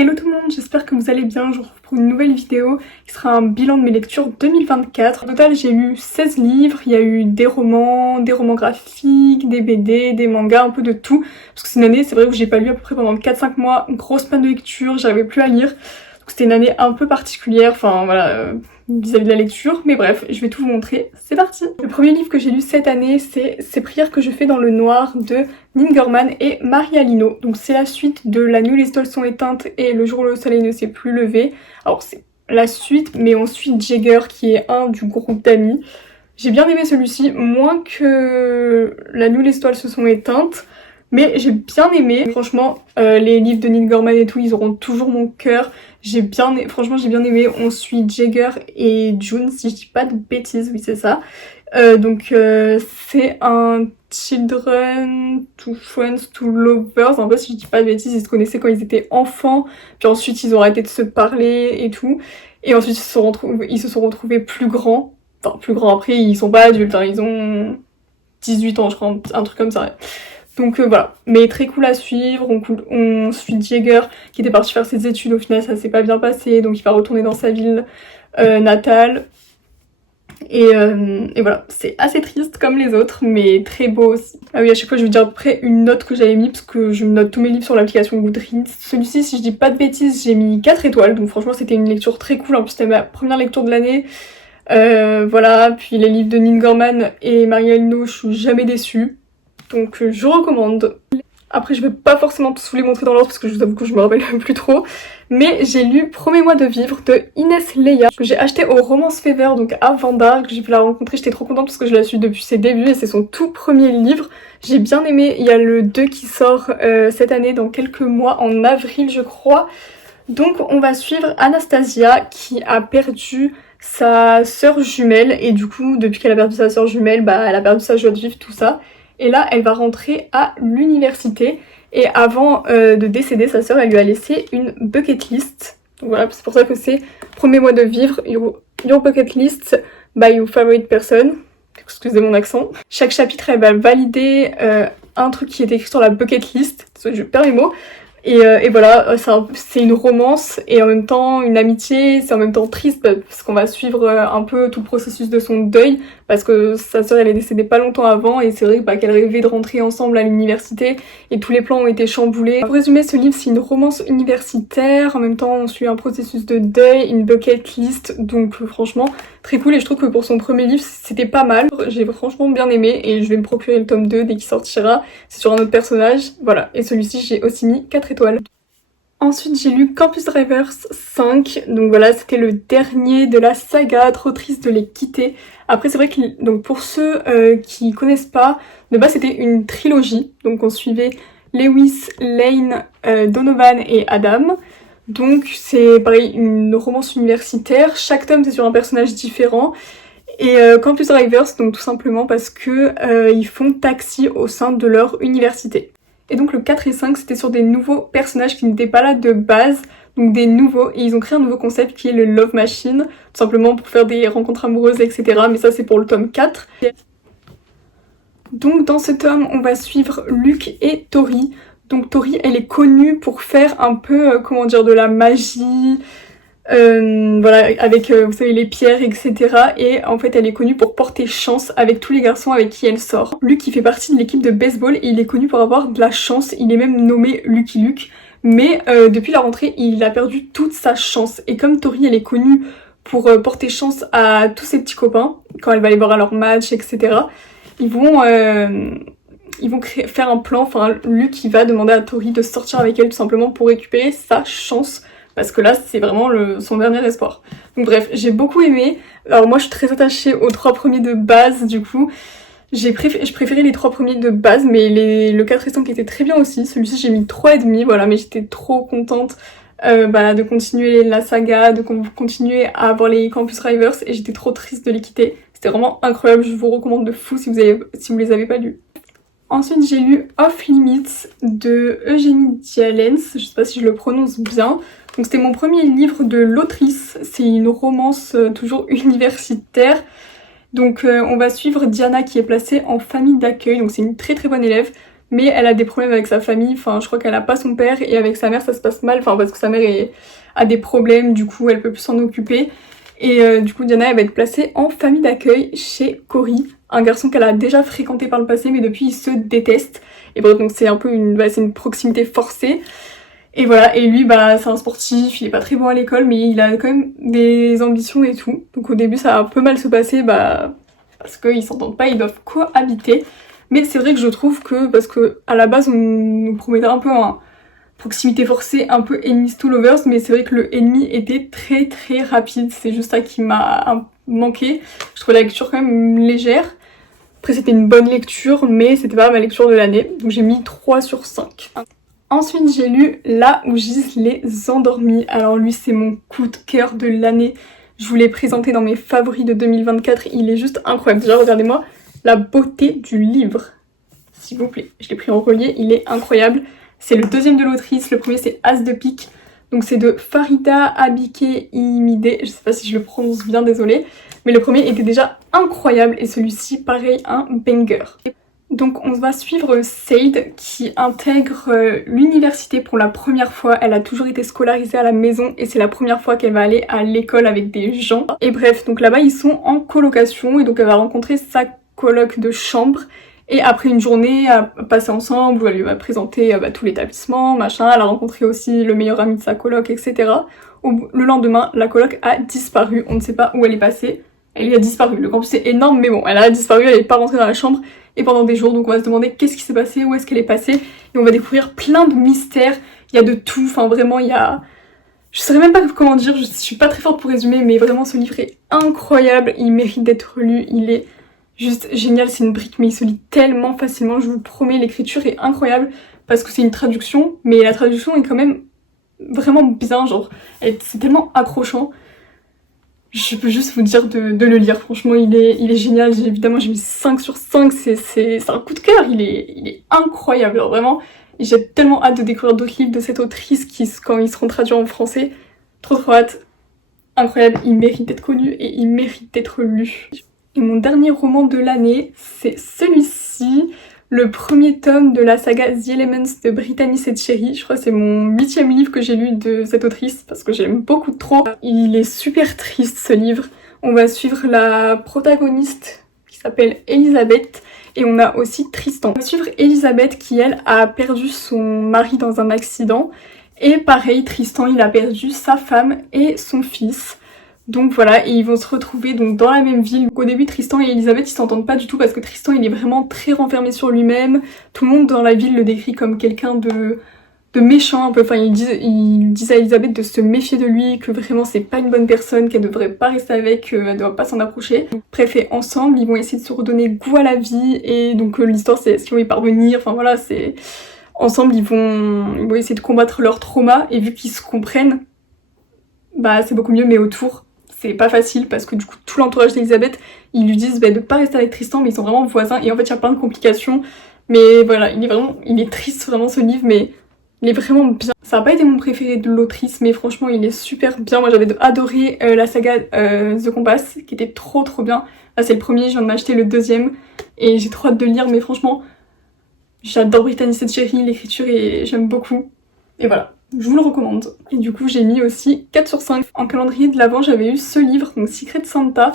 Hello tout le monde, j'espère que vous allez bien. Je vous retrouve pour une nouvelle vidéo qui sera un bilan de mes lectures 2024. Au total, j'ai lu 16 livres, il y a eu des romans graphiques, des BD, des mangas, un peu de tout. Parce que c'est une année, c'est vrai, où j'ai pas lu à peu près pendant 4-5 mois, une grosse panne de lecture, j'arrivais plus à lire. Donc c'était une année un peu particulière, enfin voilà, vis-à-vis de la lecture. Mais bref, je vais tout vous montrer, c'est parti. Le premier livre que j'ai lu cette année, c'est Ces prières que je fais dans le noir de Neil Gaiman et Maria Lino. Donc c'est la suite de La nuit où les étoiles sont éteintes et Le jour où le soleil ne s'est plus levé. Alors c'est la suite, mais on suit Jagger qui est un du groupe d'amis. J'ai bien aimé celui-ci, moins que La nuit où les étoiles se sont éteintes. Mais j'ai bien aimé, franchement, les livres de Neil Gaiman et tout, ils auront toujours mon cœur. Franchement, j'ai bien aimé. On suit Jagger et June, si je dis pas de bêtises, oui c'est ça. C'est un children to friends to lovers, un peu si je dis pas de bêtises, ils se connaissaient quand ils étaient enfants, puis ensuite ils ont arrêté de se parler et tout, et ensuite ils se sont retrouvés plus grands, enfin plus grands après, ils sont pas adultes, hein, ils ont 18 ans je crois, un truc comme ça. Ouais. Donc voilà, mais très cool à suivre, on suit Jagger qui était parti faire ses études, au final ça s'est pas bien passé, donc il va retourner dans sa ville natale. Et voilà, c'est assez triste comme les autres, mais très beau aussi. Ah oui, à chaque fois je vais dire après une note que j'avais mis, parce que je note tous mes livres sur l'application Goodreads. Celui-ci, si je dis pas de bêtises, j'ai mis 4 étoiles, donc franchement c'était une lecture très cool, en plus c'était ma première lecture de l'année. Voilà, puis les livres de Neil Gaiman et Maria Lino, je suis jamais déçue, donc je recommande. Après je vais pas forcément tous vous les montrer dans l'ordre parce que je vous avoue que je me rappelle plus trop. Mais j'ai lu Promets-moi de vivre de Inès Leia, que j'ai acheté au Romance Fever, donc à Vendard, que j'ai pu la rencontrer, j'étais trop contente parce que je la suis depuis ses débuts et c'est son tout premier livre. J'ai bien aimé, il y a le 2 qui sort cette année dans quelques mois, en avril je crois. Donc on va suivre Anastasia qui a perdu sa sœur jumelle et du coup depuis qu'elle a perdu sa sœur jumelle, bah elle a perdu sa joie de vivre, tout ça. Et là, elle va rentrer à l'université. Et avant de décéder, sa sœur, elle lui a laissé une bucket list. Donc voilà, c'est pour ça que c'est Promets-moi de vivre, your bucket list by your favorite person. Excusez mon accent. Chaque chapitre, elle va valider un truc qui est écrit sur la bucket list. Je perds les mots. Et voilà, c'est une romance et en même temps une amitié, c'est en même temps triste parce qu'on va suivre un peu tout le processus de son deuil parce que sa sœur elle est décédée pas longtemps avant et c'est vrai qu'elle rêvait de rentrer ensemble à l'université et tous les plans ont été chamboulés. Pour résumer, ce livre c'est une romance universitaire, en même temps on suit un processus de deuil, une bucket list, donc franchement très cool et je trouve que pour son premier livre c'était pas mal. J'ai franchement bien aimé et je vais me procurer le tome 2 dès qu'il sortira, c'est sur un autre personnage, voilà. Et celui-ci j'ai aussi mis 4 étoiles. Ensuite j'ai lu Campus Drivers 5, donc voilà c'était le dernier de la saga, trop triste de les quitter. Après c'est vrai que donc pour ceux qui connaissent pas, de base c'était une trilogie, donc on suivait Lewis, Lane, Donovan et Adam. Donc c'est pareil une romance universitaire, chaque tome c'est sur un personnage différent. Et Campus Drivers donc tout simplement parce que ils font taxi au sein de leur université. Et donc le 4 et 5 c'était sur des nouveaux personnages qui n'étaient pas là de base, donc des nouveaux, et ils ont créé un nouveau concept qui est le Love Machine, tout simplement pour faire des rencontres amoureuses etc, mais ça c'est pour le tome 4. Donc dans ce tome on va suivre Luke et Tori. Donc Tori elle est connue pour faire un peu, comment dire, de la magie, voilà, avec vous savez les pierres etc, et en fait elle est connue pour porter chance avec tous les garçons avec qui elle sort. Luke il fait partie de l'équipe de baseball et il est connu pour avoir de la chance, il est même nommé Lucky Luke, mais depuis la rentrée il a perdu toute sa chance et comme Tori elle est connue pour porter chance à tous ses petits copains quand elle va aller voir à leur match etc, ils vont faire un plan, enfin Luke il va demander à Tori de sortir avec elle tout simplement pour récupérer sa chance. Parce que là, c'est vraiment son dernier espoir. Donc bref, j'ai beaucoup aimé. Alors moi, je suis très attachée aux 3 premiers de base, du coup. Je préférais les 3 premiers de base, mais le 4 et 5 était très bien aussi. Celui-ci, j'ai mis 3,5, voilà. Mais j'étais trop contente de continuer la saga, de continuer à avoir les Campus Drivers. Et j'étais trop triste de les quitter. C'était vraiment incroyable, je vous recommande de fou si vous les avez pas lus. Ensuite, j'ai lu Off Limits de Eugénie Dialens, je sais pas si je le prononce bien. Donc c'était mon premier livre de l'autrice, c'est une romance toujours universitaire. Donc on va suivre Diana qui est placée en famille d'accueil, donc c'est une très très bonne élève. mais elle a des problèmes avec sa famille, enfin je crois qu'elle a pas son père et avec sa mère ça se passe mal, enfin parce que sa mère a des problèmes, du coup elle peut plus s'en occuper. Et du coup Diana elle va être placée en famille d'accueil chez Cory, un garçon qu'elle a déjà fréquenté par le passé mais depuis ils se détestent. Et bref donc c'est un peu c'est une proximité forcée. Et voilà, et lui bah c'est un sportif, il est pas très bon à l'école mais il a quand même des ambitions et tout. Donc au début ça va un peu mal se passer parce qu'ils s'entendent pas, ils doivent cohabiter. Mais c'est vrai que je trouve que, parce que à la base on nous promettait un peu un proximité forcée, un peu enemies to lovers, mais c'est vrai que le ennemi était très très rapide, c'est juste ça qui m'a manqué. Je trouvais la lecture quand même légère. Après c'était une bonne lecture, mais c'était pas ma lecture de l'année, donc j'ai mis 3 sur 5. Ensuite j'ai lu Là où gisent les endormis. Alors lui c'est mon coup de cœur de l'année. Je vous l'ai présenté dans mes favoris de 2024, il est juste incroyable. Déjà regardez-moi la beauté du livre, s'il vous plaît. Je l'ai pris en relié, il est incroyable. C'est le deuxième de l'autrice, le premier c'est As de pique. Donc c'est de Farida Abike Imide, je sais pas si je le prononce bien, désolée. Mais le premier était déjà incroyable et celui-ci pareil un banger. Donc on va suivre Saïd qui intègre l'université pour la première fois. Elle a toujours été scolarisée à la maison et c'est la première fois qu'elle va aller à l'école avec des gens. Et bref, donc là-bas ils sont en colocation et donc elle va rencontrer sa coloc de chambre. Et après une journée à passer ensemble où elle lui va présenter tout l'établissement, machin, elle a rencontré aussi le meilleur ami de sa coloc, etc. Le lendemain, la coloc a disparu, on ne sait pas où elle est passée. Elle y a disparu, le campus est énorme mais bon, elle a disparu, elle n'est pas rentrée dans la chambre. Et pendant des jours, donc on va se demander qu'est-ce qui s'est passé, où est-ce qu'elle est passée. Et on va découvrir plein de mystères, il y a de tout, enfin vraiment il y a... Je saurais même pas comment dire, je suis pas très forte pour résumer, mais vraiment ce livre est incroyable, il mérite d'être lu, il est juste génial, c'est une brique mais il se lit tellement facilement, je vous promets, l'écriture est incroyable parce que c'est une traduction, mais la traduction est quand même vraiment bien, genre c'est tellement accrochant. Je peux juste vous dire de le lire, franchement il est génial, évidemment j'ai mis 5 sur 5, c'est un coup de cœur, il est incroyable, genre vraiment. J'ai tellement hâte de découvrir d'autres livres de cette autrice qui, quand ils seront traduits en français, trop hâte, incroyable, il mérite d'être connu et il mérite d'être lu. Et mon dernier roman de l'année, c'est celui-ci, le premier tome de la saga The Elements de Brittany Setcheri. Je crois que c'est mon 8e livre que j'ai lu de cette autrice parce que j'aime beaucoup trop. Il est super triste ce livre. On va suivre la protagoniste qui s'appelle Elisabeth et on a aussi Tristan. On va suivre Elisabeth qui elle a perdu son mari dans un accident et pareil Tristan il a perdu sa femme et son fils. Donc voilà, et ils vont se retrouver donc dans la même ville. Donc au début Tristan et Elisabeth ils s'entendent pas du tout parce que Tristan il est vraiment très renfermé sur lui-même. Tout le monde dans la ville le décrit comme quelqu'un de méchant un peu, enfin ils disent à Elisabeth de se méfier de lui, que vraiment c'est pas une bonne personne, qu'elle devrait pas rester avec, elle doit pas s'en approcher. Donc, bref, et ensemble ils vont essayer de se redonner goût à la vie et donc l'histoire c'est est-ce qu'ils vont y parvenir, enfin voilà c'est... Ensemble ils vont essayer de combattre leur trauma et vu qu'ils se comprennent, bah c'est beaucoup mieux mais autour c'est pas facile parce que du coup tout l'entourage d'Elisabeth ils lui disent de pas rester avec Tristan mais ils sont vraiment voisins et en fait il y a plein de complications mais voilà il est triste vraiment ce livre mais il est vraiment bien. Ça a pas été mon préféré de l'autrice mais franchement il est super bien. Moi j'avais adoré la saga The Compass qui était trop bien. Là c'est le premier, je viens de m'acheter le deuxième et j'ai trop hâte de le lire mais franchement j'adore Brittany Setcheri, l'écriture et j'aime beaucoup et voilà. Je vous le recommande. Et du coup j'ai mis aussi 4 sur 5. En calendrier de l'avant j'avais eu ce livre, donc Secret Santa,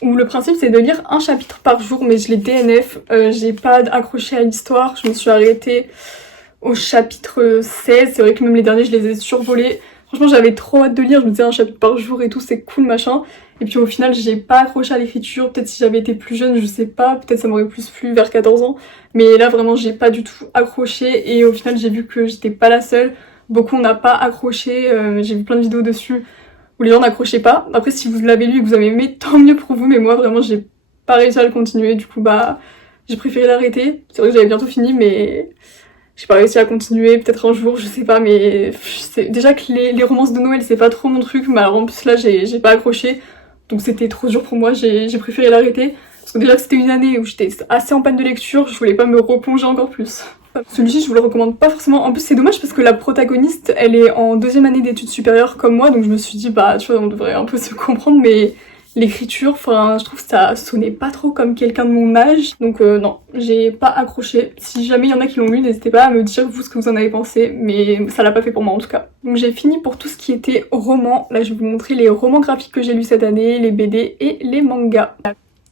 où le principe c'est de lire un chapitre par jour mais je l'ai DNF, j'ai pas accroché à l'histoire, je me suis arrêtée au chapitre 16, c'est vrai que même les derniers je les ai survolés. Franchement j'avais trop hâte de lire, je me disais un chapitre par jour et tout c'est cool machin. Et puis au final j'ai pas accroché à l'écriture, peut-être si j'avais été plus jeune je sais pas, peut-être ça m'aurait plus plu vers 14 ans. Mais là vraiment j'ai pas du tout accroché et au final j'ai vu que j'étais pas la seule. Beaucoup n'ont pas accroché, j'ai vu plein de vidéos dessus où les gens n'accrochaient pas. Après si vous l'avez lu et que vous avez aimé, tant mieux pour vous, mais moi vraiment j'ai pas réussi à le continuer, du coup j'ai préféré l'arrêter. C'est vrai que j'avais bientôt fini mais j'ai pas réussi à continuer, peut-être un jour, je sais pas, mais déjà que les romances de Noël c'est pas trop mon truc, mais alors en plus là j'ai pas accroché, donc c'était trop dur pour moi, j'ai préféré l'arrêter. Parce que déjà que c'était une année où j'étais assez en panne de lecture, je voulais pas me replonger encore plus. Celui-ci je vous le recommande pas forcément, en plus c'est dommage parce que la protagoniste elle est en 2e année d'études supérieures comme moi donc je me suis dit tu vois on devrait un peu se comprendre mais l'écriture, enfin je trouve que ça sonnait pas trop comme quelqu'un de mon âge, donc non, j'ai pas accroché. Si jamais il y en a qui l'ont lu, n'hésitez pas à me dire vous ce que vous en avez pensé, mais ça l'a pas fait pour moi en tout cas. Donc j'ai fini pour tout ce qui était roman. Là je vais vous montrer les romans graphiques que j'ai lus cette année, les BD et les mangas.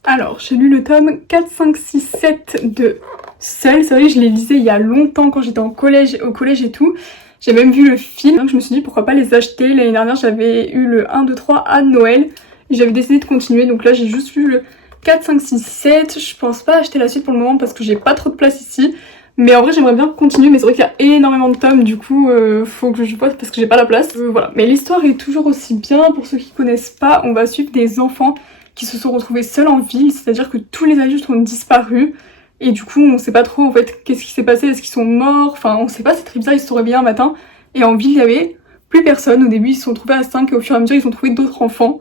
Alors j'ai lu le tome 4, 5, 6, 7 de Seul. C'est vrai que je les lisais il y a longtemps quand j'étais au collège et tout. J'ai même vu le film, donc je me suis dit pourquoi pas les acheter. L'année dernière j'avais eu le 1, 2, 3 à Noël. Et j'avais décidé de continuer, donc là j'ai juste lu le 4, 5, 6, 7. Je pense pas acheter la suite pour le moment parce que j'ai pas trop de place ici. Mais en vrai j'aimerais bien continuer, mais c'est vrai qu'il y a énormément de tomes, du coup faut que je vois parce que j'ai pas la place. Voilà, mais l'histoire est toujours aussi bien. Pour ceux qui connaissent pas, on va suivre des enfants qui se sont retrouvés seuls en ville, c'est-à-dire que tous les adultes ont disparu. Et du coup on sait pas trop en fait qu'est-ce qui s'est passé, est-ce qu'ils sont morts, enfin on sait pas, c'est très bizarre, ils se sont réveillés un matin et en ville il y avait plus personne. Au début ils se sont trouvés à 5 et au fur et à mesure ils ont trouvé d'autres enfants.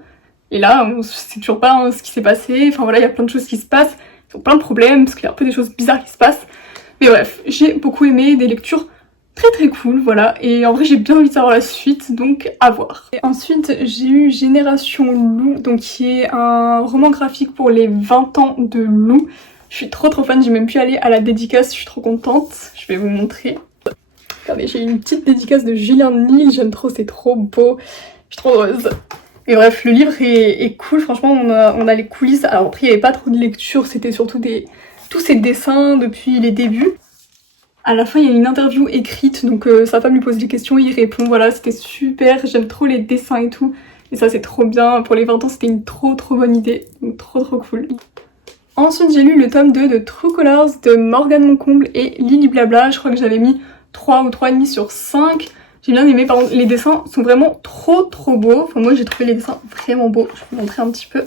Et là, on sait toujours pas ce qui s'est passé, enfin voilà, il y a plein de choses qui se passent, ils ont plein de problèmes, parce qu'il y a un peu des choses bizarres qui se passent. Mais bref, j'ai beaucoup aimé, des lectures très cool, voilà, et en vrai j'ai bien envie de savoir la suite, donc à voir. Et ensuite j'ai eu Génération Lou, donc qui est un roman graphique pour les 20 ans de Lou. Je suis trop fan, j'ai même pu aller à la dédicace, je suis trop contente, je vais vous montrer. Regardez, j'ai une petite dédicace de Julien Nil, j'aime trop, c'est trop beau, je suis trop heureuse. Et bref, le livre est cool, franchement on a les coulisses. Alors après il n'y avait pas trop de lecture, c'était surtout tous ces dessins depuis les débuts. À la fin il y a une interview écrite, donc sa femme lui pose des questions, il répond, voilà, c'était super, j'aime trop les dessins et tout. Et ça c'est trop bien, pour les 20 ans c'était une trop bonne idée, donc trop cool. Ensuite j'ai lu le tome 2 de True Colors de Morgane Moncomble et Lily Blabla, je crois que j'avais mis 3 ou 3,5 sur 5. J'ai bien aimé, par contre les dessins sont vraiment trop beaux. Enfin moi j'ai trouvé les dessins vraiment beaux, je vais vous montrer un petit peu.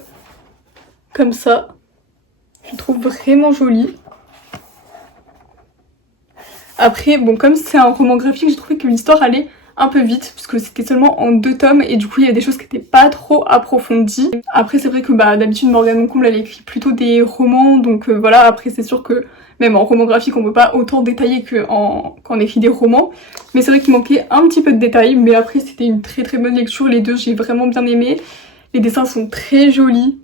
Comme ça, je les trouve vraiment jolis. Après bon, comme c'est un roman graphique, j'ai trouvé que l'histoire allait un peu vite, parce que c'était seulement en 2 tomes et du coup il y a des choses qui n'étaient pas trop approfondies. Après c'est vrai que d'habitude Morgane Moncomble elle écrit plutôt des romans, donc voilà, après c'est sûr que même en roman graphique on peut pas autant détailler quand on écrit des romans, mais c'est vrai qu'il manquait un petit peu de détails, mais après c'était une très bonne lecture, les deux j'ai vraiment bien aimé, les dessins sont très jolis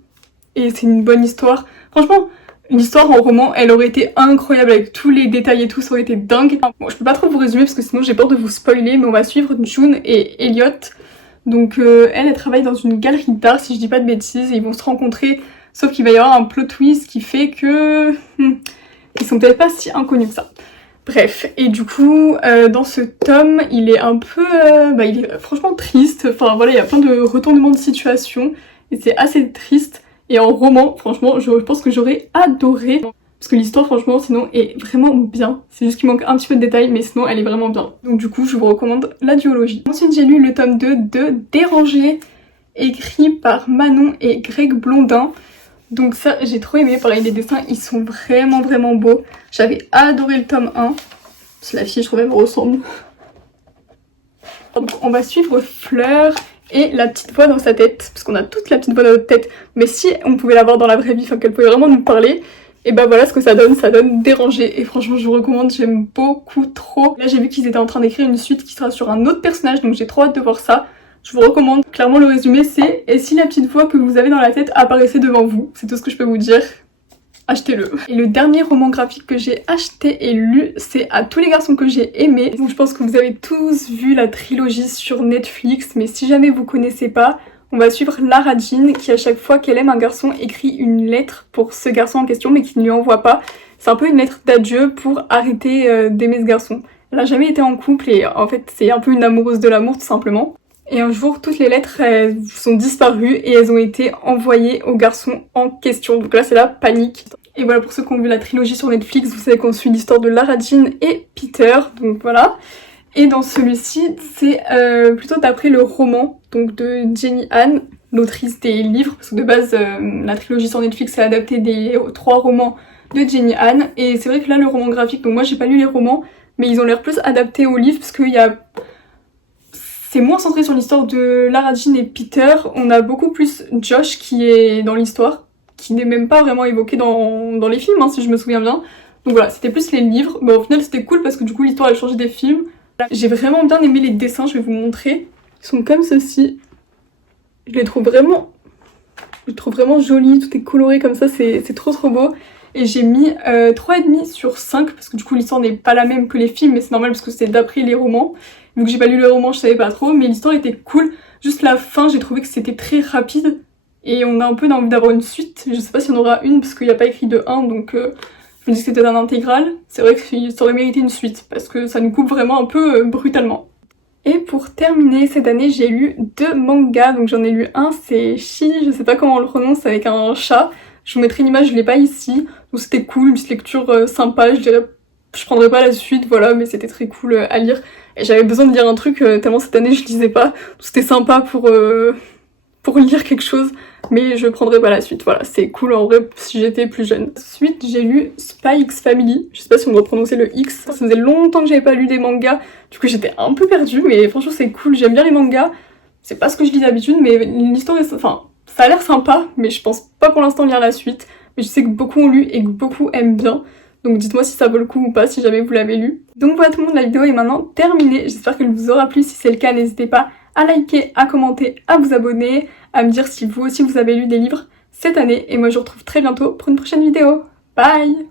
et c'est une bonne histoire. Franchement l'histoire en roman elle aurait été incroyable avec tous les détails et tout, ça aurait été dingue. Bon je peux pas trop vous résumer parce que sinon j'ai peur de vous spoiler, mais on va suivre June et Elliot. Donc elle travaille dans une galerie d'art si je dis pas de bêtises, et ils vont se rencontrer, sauf qu'il va y avoir un plot twist qui fait que ils sont peut-être pas si inconnus que ça. Bref, et du coup dans ce tome il est un peu il est franchement triste, enfin voilà, il y a plein de retournements de situation et c'est assez triste. Et en roman, franchement, je pense que j'aurais adoré. Parce que l'histoire, franchement, sinon, est vraiment bien. C'est juste qu'il manque un petit peu de détails, mais sinon, elle est vraiment bien. Donc du coup, je vous recommande la duologie. Ensuite, j'ai lu le tome 2 de Déranger, écrit par Manon et Greg Blondin. Donc ça, j'ai trop aimé. Pareil, les dessins, ils sont vraiment beaux. J'avais adoré le tome 1. La fille, je trouve, elle me ressemble. Donc on va suivre Fleur et la petite voix dans sa tête, parce qu'on a toute la petite voix dans notre tête, mais si on pouvait la voir dans la vraie vie, enfin qu'elle pouvait vraiment nous parler, et voilà ce que ça donne Déranger, et franchement je vous recommande, j'aime beaucoup trop. Là j'ai vu qu'ils étaient en train d'écrire une suite qui sera sur un autre personnage, donc j'ai trop hâte de voir ça. Je vous recommande. Clairement le résumé c'est: et si la petite voix que vous avez dans la tête apparaissait devant vous? C'est tout ce que je peux vous dire. Achetez-le. Et le dernier roman graphique que j'ai acheté et lu, c'est À tous les garçons que j'ai aimés. Donc je pense que vous avez tous vu la trilogie sur Netflix, mais si jamais vous connaissez pas, on va suivre Lara Jean qui à chaque fois qu'elle aime un garçon écrit une lettre pour ce garçon en question mais qui ne lui envoie pas. C'est un peu une lettre d'adieu pour arrêter d'aimer ce garçon. Elle n'a jamais été en couple et en fait c'est un peu une amoureuse de l'amour tout simplement. Et un jour, toutes les lettres elles sont disparues et elles ont été envoyées au garçon en question. Donc là, c'est la panique. Et voilà, pour ceux qui ont vu la trilogie sur Netflix, vous savez qu'on suit l'histoire de Lara Jean et Peter. Donc voilà. Et dans celui-ci, c'est plutôt d'après le roman donc de Jenny Han, l'autrice des livres. Parce que de base, la trilogie sur Netflix, c'est adapté des 3 romans de Jenny Han. Et c'est vrai que là, le roman graphique, donc moi, j'ai pas lu les romans, mais ils ont l'air plus adaptés aux livres parce qu'il y a... C'est moins centré sur l'histoire de Lara Jean et Peter, on a beaucoup plus Josh qui est dans l'histoire, qui n'est même pas vraiment évoqué dans les films, hein, si je me souviens bien. Donc voilà, c'était plus les livres, mais au final c'était cool parce que du coup l'histoire a changé des films. J'ai vraiment bien aimé les dessins, je vais vous montrer. Ils sont comme ceci. Je les trouve vraiment Je le trouve vraiment joli, tout est coloré comme ça, c'est trop beau. Et j'ai mis 3,5 sur 5 parce que du coup l'histoire n'est pas la même que les films, mais c'est normal parce que c'est d'après les romans. Donc j'ai pas lu les romans, je savais pas trop, mais l'histoire était cool. Juste la fin, j'ai trouvé que c'était très rapide et on a un peu envie d'avoir une suite. Je sais pas si on aura une parce qu'il n'y a pas écrit de 1, donc je me dis que c'était un intégral. C'est vrai que ça aurait mérité une suite parce que ça nous coupe vraiment un peu brutalement. Et pour terminer, cette année, j'ai lu 2 mangas. Donc j'en ai lu un, c'est Shi, je sais pas comment on le prononce, avec un chat. Je vous mettrai une image, je l'ai pas ici. Donc c'était cool, une petite lecture sympa, je dirais. Je prendrais pas la suite, voilà, mais c'était très cool à lire. Et j'avais besoin de lire un truc, tellement cette année je lisais pas. C'était sympa pour lire quelque chose, mais je prendrais pas la suite. Voilà, c'est cool en vrai si j'étais plus jeune. Ensuite, j'ai lu Spy X Family. Je sais pas si on doit prononcer le X. Ça faisait longtemps que j'avais pas lu des mangas. Du coup, j'étais un peu perdue, mais franchement, c'est cool. J'aime bien les mangas. C'est pas ce que je lis d'habitude, mais l'histoire est... Enfin, ça a l'air sympa, mais je pense pas pour l'instant lire la suite. Mais je sais que beaucoup ont lu et que beaucoup aiment bien. Donc dites-moi si ça vaut le coup ou pas, si jamais vous l'avez lu. Donc voilà tout le monde, la vidéo est maintenant terminée. J'espère qu'elle vous aura plu. Si c'est le cas, n'hésitez pas à liker, à commenter, à vous abonner, à me dire si vous aussi vous avez lu des livres cette année. Et moi je vous retrouve très bientôt pour une prochaine vidéo. Bye!